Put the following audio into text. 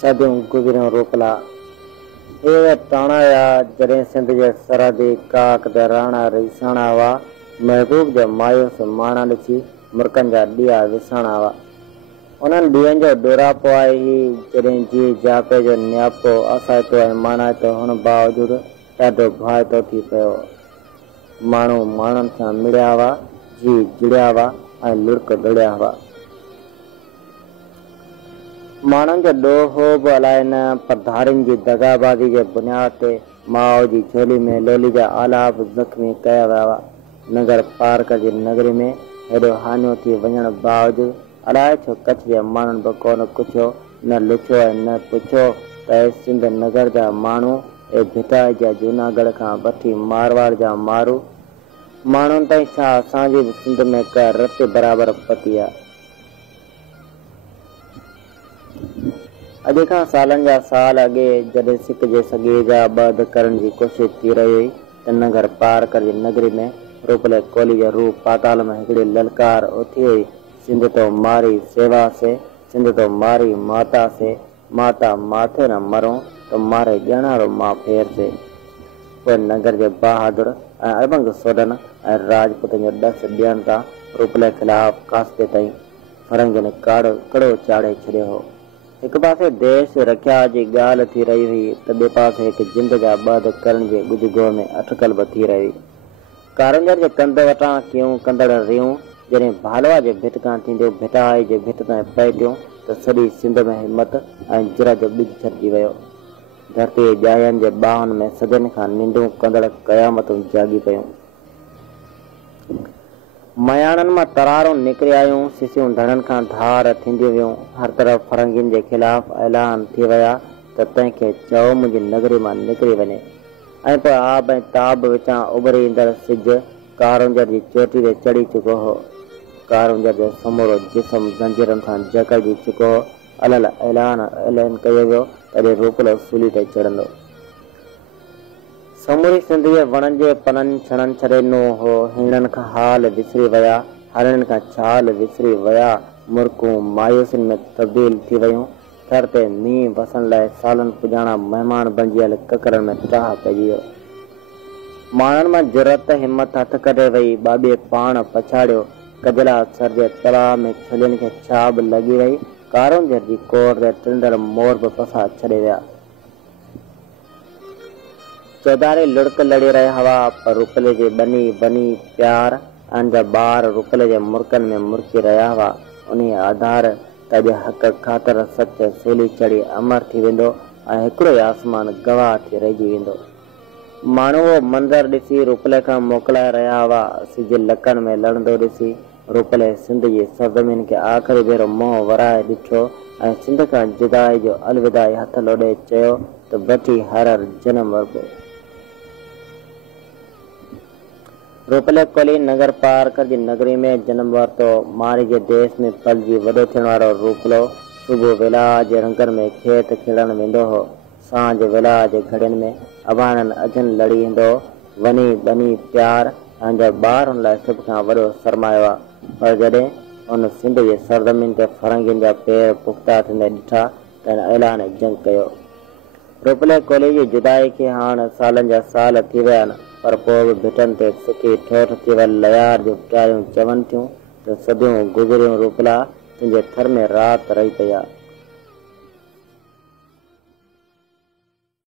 सदियूं गुज़रियूं रूपला हे टाणाया जॾहिं सिंध जे सरहदी काक ते राणा रिसाणा हुआ। महबूब जा मायूस माणा ॾिसी मुर्कनि जा ॾीआ विसाणा हुआ। उन्हनि ॾींहंनि जो डोरापो आहे ही जॾहिं जी जापे जो नियापो असाइतो ऐं मानाइतो हुअण बावजूदि ॾाढो भाइतो थी पियो। माण्हू माण्हुनि सां मिड़िया हुआ, जी जुड़िया हुआ ऐं लुड़क दड़िया हुआ। माण्हुनि जो ॾोहो बि अलाए न, पर धारियुनि जी दगाबाज़ी जे बुनियाद ते माओ जी झोली में लोली जा आलाप ज़ख़्मी कया विया हुआ। नगर पार्क जी नगरी में हेॾो हानियो थी वञण बावजूदि अलाए छो कच्छ जे माण्हुनि बि कोन कुछो, न लुछो ऐं न पुछो त सिंध नगर जा माण्हू ऐं भिटाई जा जूनागढ़ खां वठी मारवाड़ जा माण्हुनि ताईं छा असांजी बि सिंध में का रत बराबरि पती आहे। अॼु खां सालनि जा साल अॻे जॾहिं सिक जे सॻे जा बद करण जी कोशिश थी रही हुई त नगर पार्क जी नगरी में रूपले कोली जो रूप पाताल में हिकिड़ी ललकार उथी हुई। सिंध तो मारी सेवा से, सिंध तो मारी माता से, माता माथे न मरूं तो मारे ॼणारो मां फेर से। पोइ नगर जे बहादुर ऐं अबंग सोडन ऐं राजपूतनि जो ॾस ॾियनि था रूपले खिलाफ़ कास्ते ताईं फरंगियुनि कड़ो चाढ़े छॾियो हो। हिकु पासे देश रखिया जी ॻाल्हि थी रही हुई त ॿिए पासे हिकु जिंद जा बद करण जे गुजगो में अटकल बि थी रही हुई। कारंजर जे कंध वटां क्यूं कंदड़ रियूं जॾहिं भालवा जे भिट खां थींदियूं भिटाई जे भिट ताईं पइटियूं त सॼी सिंध में हिमत ऐं जुर जो ॿिज छॾिजी वियो। धरती ॼायनि जे ॿाहुनि में सदियुनि खां निंडूं कंदड़ क़यामतूं जागी पियूं। मयाणनि मां तरारूं निकिरी आयूं, सिसियूं धड़नि खां धार थींदियूं वियूं। हर तरफ़ फरंगियुनि जे ख़िलाफ़ ऐलान थी विया त तंहिंखे चओ मुंहिंजी नगरी मां निकिरी वञे। ऐं पोइ आब ऐं ताब विचां उभरी ईंदड़ सिज कारंजर जी चोटी ते चढ़ी चुको हो। कारंजर जो समूरो जिस्म ज़ंजीरनि सां जकड़जी चुको हो। अलल ऐलान कयो वियो तॾहिं रूपलो सूली ते चढ़ंदो। समूरी सिंध जे वणनि जे पननि छणनि छॾे ॾिनो हो। हिरणनि खां हाल विसरी विया, हरणनि खां छाल विसरी विया। मुर्कूं मायूसियुनि में तब्दील थी वियूं। थर ते मींहुं वसण लाइ सालनि पुॼाणा महिमान बणिजियल ककरनि में टाह पइजी वियो। माण्हुनि मां जुरत हिमत हथ कढे वई। बाबीअ पाण पछाड़ियो। कजला सर जे तलाउ में छलियुनि खे छाब लॻी वई। कारंजर जी कोर ते टिंडर मोर बि पसा छॾे विया। चौधारी लुड़क लड़ी रहिया हुआ, पर रूपले जे बनी बनी प्यार ऐं जा ॿार रूपले जे मुर्कनि में मुर्की रहिया हुआ। उन आधार त अॼु हक़ ख़ातिर सच सूली चढ़ी अमर थी वेंदो ऐं हिकिड़ो ई आसमान गवाह थी रहिजी वेंदो। माण्हू उहो मंज़र ॾिसी रूपले खां मोकिलाए रहिया हुआ। सिज लकनि में लड़ंदो ॾिसी रूपले सिंध जी सरज़मीन खे आख़िरी भेरो मुंहुं वराए ॾिठो ऐं सिंध खां जुदाई जो अलविदाई हथ लोॾे चयो त बची हर जनम वरितो। रूपले कोली नगर पार्क जी नगरी में जन्म वरितो। मारी जे देश में पलजी वॾो थियण वारो रूपलो सुबुह वेला जे रंगनि में खेत खेॾणु वेंदो हो। सांझ वेला जे घड़ियुनि में अभाणनि अजनि लड़ी ईंदो। वनी बनी प्यार ऐं जा ॿार हुन लाइ सभ खां वॾो सरमायो आहे। पर जॾहिं हुन सिंध जे सरज़मीन ते फरंगियुनि जा पेर पुख़्ता थींदे ॾिठा त हिन ऐलान जंग कयो। रूपले कोली जी जुदाई खे हाणे सालनि जा साल थी विया आहिनि, पर पोइ बि भिटनि ते सुकी ठोठ थी वियल लयार जूं प्यारियूं चवनि थियूं त सदियूं गुज़रियूं रूपला तुंहिंजे थर में राति रही पई आहे।